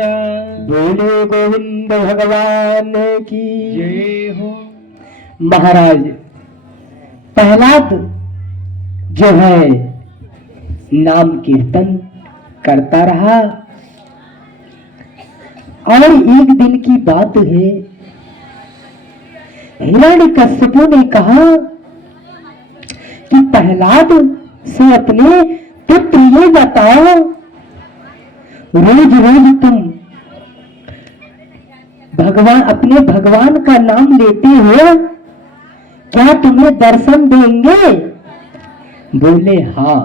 बोले गोविंद भगवान की जय हो। महाराज प्रहलाद जो है नाम कीर्तन करता रहा और एक दिन की बात है, हिरण्यकश्यप ने कहा कि प्रहलाद से अपने पुत्र ये बताओ, रोज रोज तुम भगवान अपने भगवान का नाम लेते हो, क्या तुम्हें दर्शन देंगे? बोले हाँ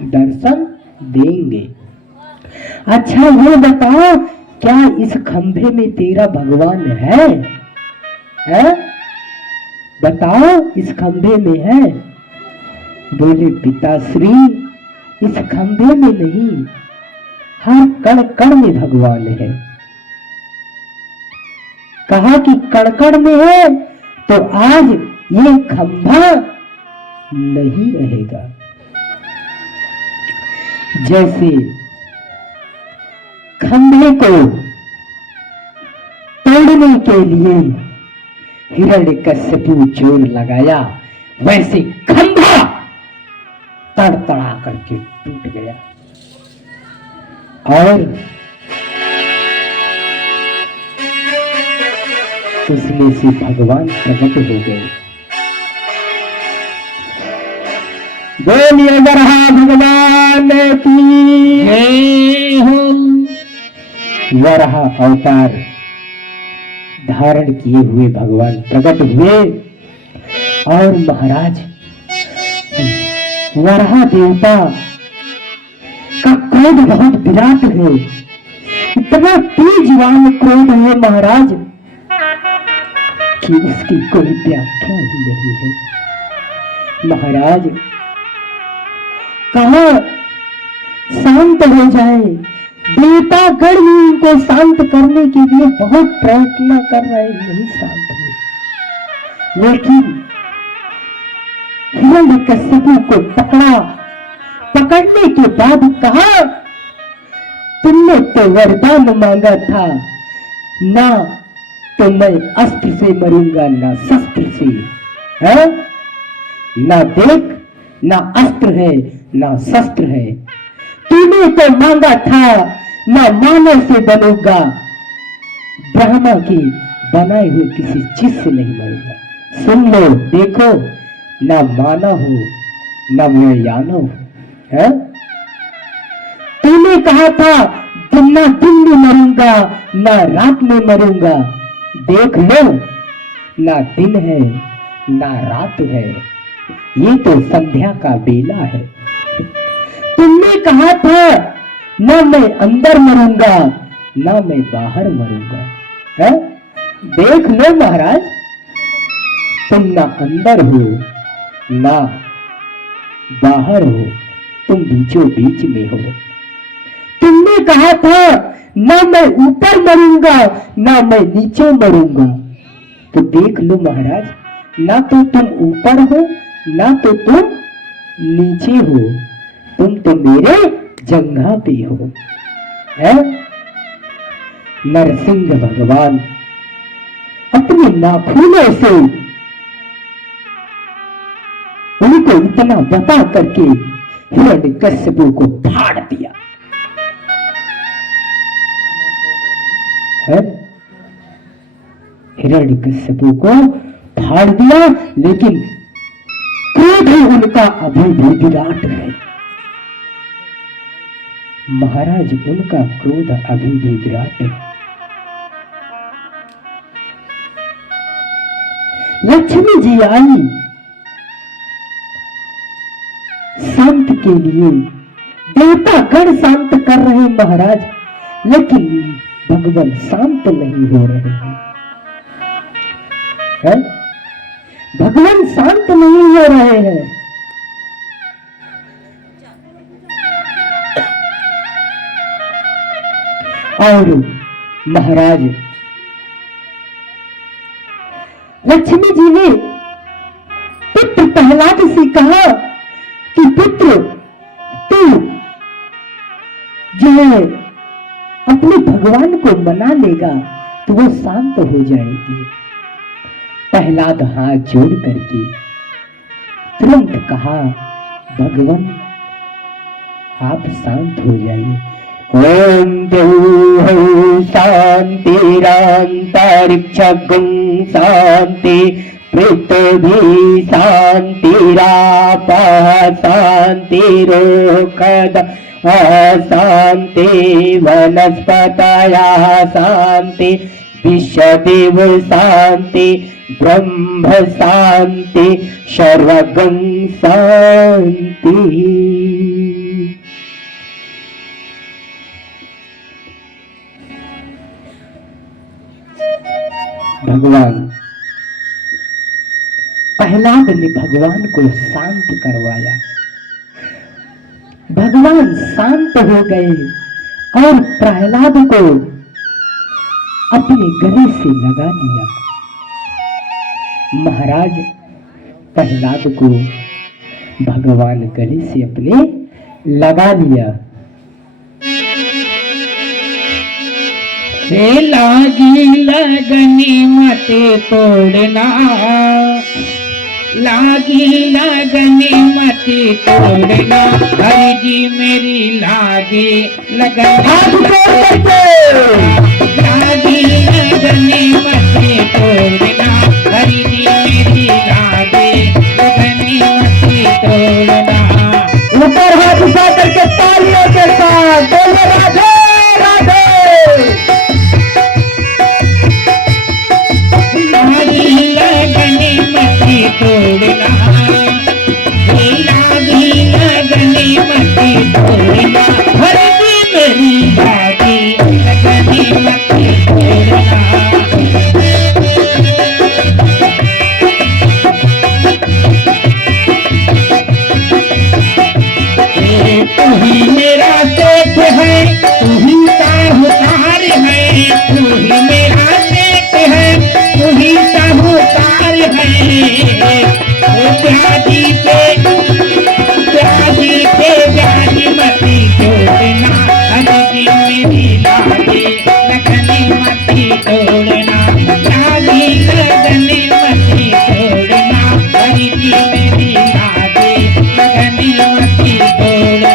दर्शन देंगे। अच्छा ये बताओ, क्या इस खंभे में तेरा भगवान है? बताओ इस खंभे में है? बोले पिताश्री इस खंभे में नहीं, हर कण कण में भगवान है। कहा कि कण कण में है तो आज ये खंभा नहीं रहेगा। जैसे खंभे को तोड़ने के लिए हिरण्यकश्यप जोर लगाया, वैसे खंभा तड़तड़ा करके टूट गया और उसमें से भगवान प्रकट हो गए। बोलिए वराह भगवान की जय हो। वराह अवतार धारण किए हुए भगवान प्रकट हुए और महाराज वराह देवता का क्रोध बहुत विराट है, इतना तेजवान क्रोध है महाराज कि उसकी कोई व्याख्या ही नहीं है। महाराज कहा शांत हो जाए, देवता गण भी उनको शांत करने के लिए बहुत प्रयत्न कर रहे, नहीं शांत हुए। लेकिन हिरण्यकश्यप को पकड़ा, पकड़ने के बाद कहा तुमने तो वरदान मांगा था, ना तो मैं अस्त्र से मरूंगा ना शस्त्र से, है ना देख ना अस्त्र है ना शस्त्र है। तूने तो मांगा था ना मानव से बनूंगा, ब्रह्मा की बनाए हुए किसी चीज से नहीं मरूंगा। सुन लो देखो, ना मानव हो ना मैं यानव है। तूने कहा था ना दिन में मरूंगा ना रात में मरूंगा, देख लो ना दिन है ना रात है, ये तो संध्या का बेला है। तुमने कहा था ना मैं अंदर मरूंगा ना मैं बाहर मरूंगा, है? देख लो महाराज, तुम ना अंदर हो ना बाहर हो, तुम बीचों बीच में हो। तुमने कहा था ना मैं ऊपर मरूंगा ना मैं नीचे मरूंगा, तो देख लो महाराज, ना तो तुम ऊपर हो ना तो तुम नीचे हो, तुम तो मेरे जंघा पे हो, है? नरसिंह भगवान अपने नाखूनों से उनको इतना बता करके हिरण्यकश्यप को फाड़ दिया, है? हिरण्यकश्यप को फाड़ दिया, लेकिन क्रोध उनका अभी भी विराट है। महाराज उनका क्रोध अभी भी विराट है। लक्ष्मी जी आई शांत के लिए, देवता गण शांत कर रहे महाराज, लेकिन भगवान शांत नहीं हो रहे हैं। भगवान शांत नहीं हो रहे हैं। और महाराज लक्ष्मी जी ने पुत्र प्रहलाद से कहा कि पुत्र तू जो है अपने भगवान को मना लेगा तो वो शांत हो जाएंगे। प्रहलाद हाथ जोड़ करके तुरंत कहा, भगवान आप शांत हो जाइए। ओम द्यौः शान्तिरन्तरिक्षं शान्ति, पृथ्वी शान्तिरापः शान्तिरोषधयः शान्ति, वनस्पतयः शान्ति, विश्वदेव शान्ति, ब्रह्म शान्ति, सर्वगं शान्ति। भगवान प्रहलाद ने भगवान को शांत करवाया। भगवान शांत हो गए और प्रहलाद को अपने गले से लगा लिया। महाराज प्रहलाद को भगवान गले से अपने लगा लिया। लागी लगनी मत तोड़ना, लागी लगनी मत तोड़ना, हरि जी मेरी लागी लगनी लागी लगनी मत तोड़ना, हरि जी मेरी लागी लगनी मत तोड़ना। ऊपर हाथ उठा करके तालियों के साथ बोलो राधे राधे। लगनी मती तोड़ना, लागी लगनी मती तोड़ना, हरि जी मेरी लागी लगनी मती तोड़ना। तू ही मेरा सेठ है, तू ही साहूकार है, तू ही मेरा सेठ है, तू ही साहूकार है। ओ प्याजी पे प्याजी मती तोड़ना, हरि जी मेरी लागी लगनी मती तोड़ना, लागी लगनी मती तोड़ना, हरि जी मेरी लागी लगनी मती तोड़ना।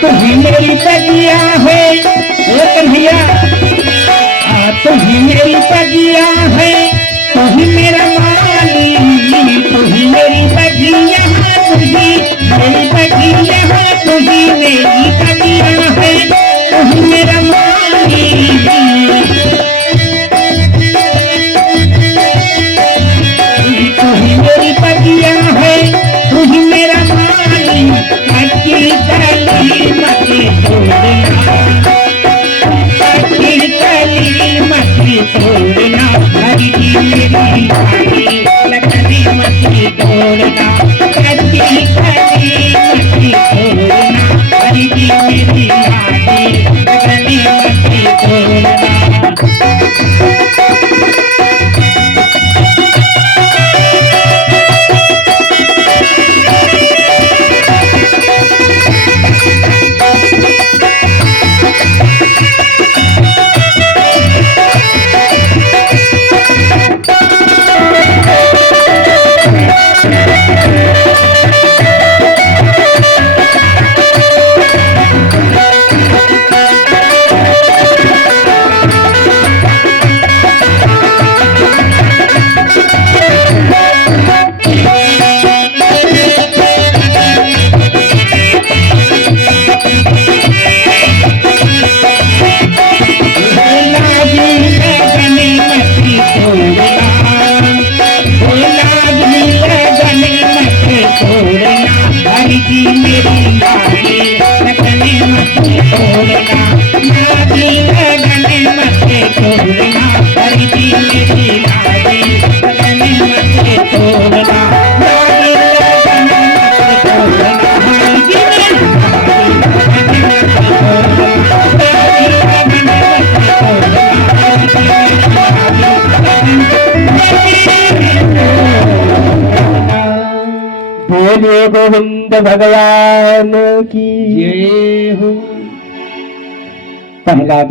तू ही मेरी बगिया है ओ कन्हैया, तू ही मेरी बगिया है, तू ही मेरा माली, तू ही मेरी बगिया, तू ही मेरी बगिया, तू ही मेरी बगिया है, तू ही मेरा माली। तू ही मेरी बगिया है, तू ही मेरा माली, कच्ची कली मत तोड़ना, कच्ची कली मत तोड़ना, हरी मेरी लाड़ी लकड़ी मत तोड़ना, कच्ची कली मत तोड़ना, हरी मेरी लाड़ी लकड़ी मत तोड़ना। बोलिए गोविंद भगवान की जय हो। प्रहलाद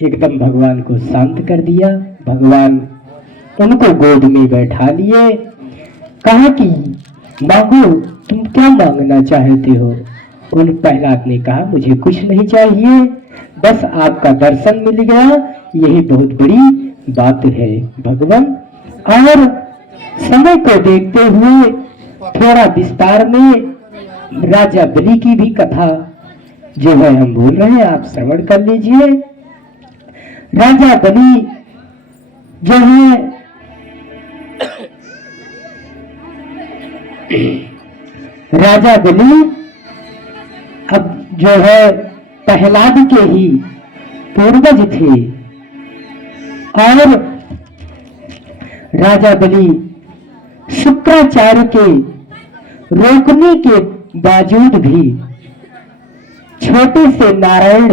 एकदम भगवान को शांत कर दिया। भगवान उनको गोद में बैठा लिए, कहा कि मांगो, तुम क्या मांगना चाहते हो। उन प्रहलाद ने कहा मुझे कुछ नहीं चाहिए, बस आपका दर्शन मिल गया, यही बहुत बड़ी बात है भगवान। और समय को देखते हुए थोड़ा विस्तार में राजा बलि की भी कथा जो है हम बोल रहे हैं, आप श्रवण कर लीजिए। राजा बलि जो है राजा बलि अब जो है प्रहलाद के ही पूर्वज थे, और राजा बलि शुक्राचार्य के रोकने के बावजूद भी छोटे से नारायण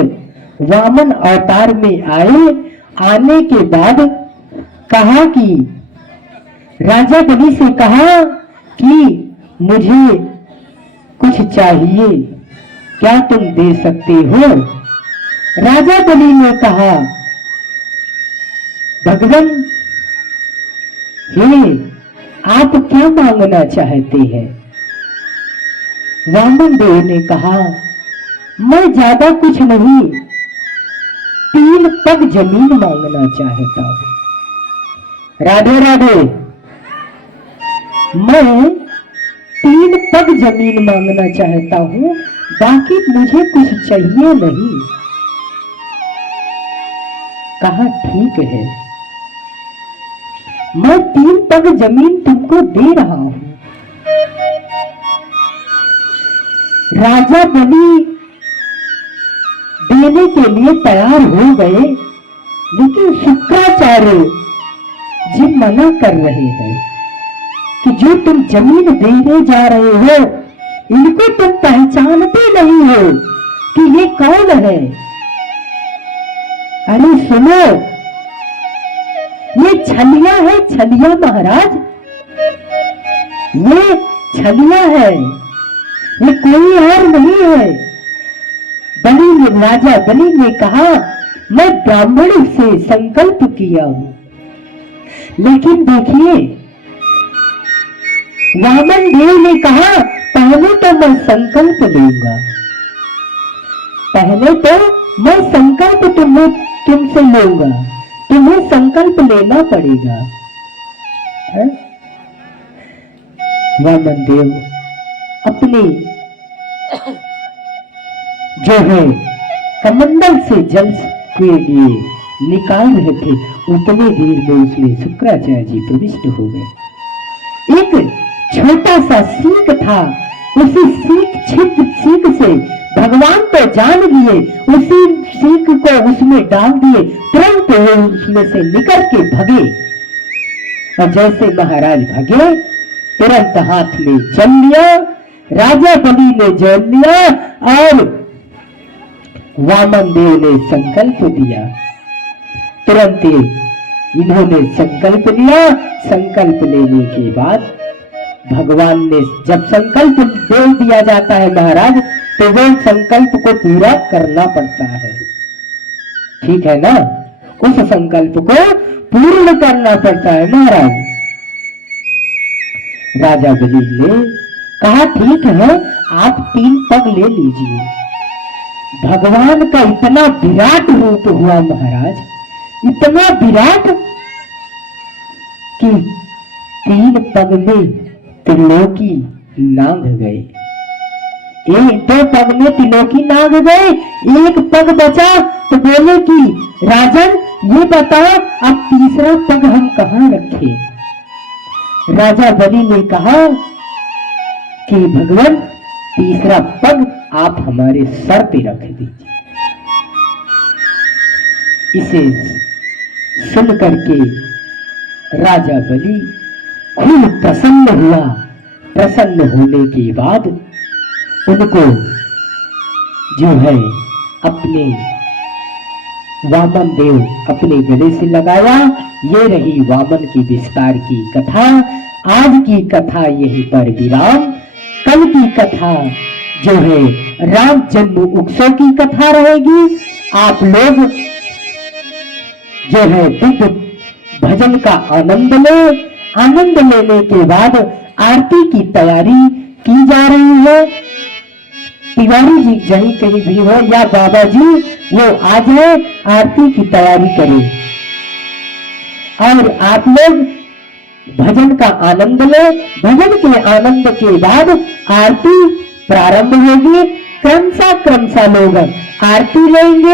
वामन अवतार में आए। आने के बाद कहा कि राजा बलि से कहा कि मुझे कुछ चाहिए, क्या तुम दे सकते हो। राजा बलि ने कहा भगवान हे, आप क्या मांगना चाहते हैं। वामन देव ने कहा मैं ज्यादा कुछ नहीं, 3 पग जमीन मांगना चाहता हूं। राधे राधे। मैं 3 पग जमीन मांगना चाहता हूं, बाकी मुझे कुछ चाहिए नहीं। कहा ठीक है, मैं 3 पग जमीन तुमको दे रहा हूं। राजा बलि देने के लिए तैयार हो गए, लेकिन शुक्राचार्य जी मना कर रहे हैं कि जो तुम जमीन देने जा रहे हो, इनको तुम पहचानते नहीं हो कि ये कौन है। अरे सुनो, ये छलिया है, छलिया महाराज, ये छलिया है, ये कोई और नहीं है। राजा बलि ने कहा मैं ब्राह्मण से संकल्प किया हूं, लेकिन देखिए वामन देव ने कहा पहले तो मैं संकल्प लूंगा, पहले तो मैं संकल्प तुमसे लूंगा, तुम्हें संकल्प लेना पड़ेगा। वामन देव अपने जो है कमंडल से जल के लिए निकाल रहे थे, उतने देर में उसमें शुक्राचार्य जी प्रविष्ट हो गए। एक छोटा सा सीख था, उसी सीख से भगवान तो जान लिए, उसी सीख को उसमें डाल दिए, तुरंत वो उसमें से निकल के भगे। और जैसे महाराज भगे तुरंत हाथ में जल लिया, राजा बलि ने जल लिया और वामन देव ने संकल्प दिया। तुरंत इन्होंने संकल्प लिया। संकल्प लेने के बाद भगवान ने, जब संकल्प दे दिया जाता है महाराज, तो वो संकल्प को पूरा करना पड़ता है, ठीक है ना? उस संकल्प को पूर्ण करना पड़ता है महाराज। राजा बलि ने कहा ठीक है, आप 3 पग ले लीजिए। भगवान का इतना विराट रूप हुआ महाराज, इतना विराट कि 3 पग में त्रिलोकी नांग गए, 1-2 पग में त्रिलोकी नांग गए, 1 पग बचा। तो बोले कि राजन ये बताओ अब तीसरा पग हम कहां रखें? राजा बलि ने कहा कि भगवान तीसरा पग आप हमारे सर पे रख दीजिए। इसे सुन करके राजा बलि खूब प्रसन्न हुआ। प्रसन्न होने के बाद उनको जो है अपने वामन देव अपने गले से लगाया। ये रही वामन की विस्तार की कथा। आज की कथा यहीं पर विराम। कल की कथा जो है राम जन्म उत्सव की कथा रहेगी। आप लोग जो है दिव्य भजन का आनंद ले। आनंद लेने के बाद आरती की तैयारी की जा रही है। तिवारी जी जहीं कहीं भी हो या बाबा जी वो आ जाए, आरती की तैयारी करें और आप लोग भजन का आनंद ले। भजन के आनंद के बाद आरती प्रारंभ होगी। क्रमशः लोग आरती लेंगे।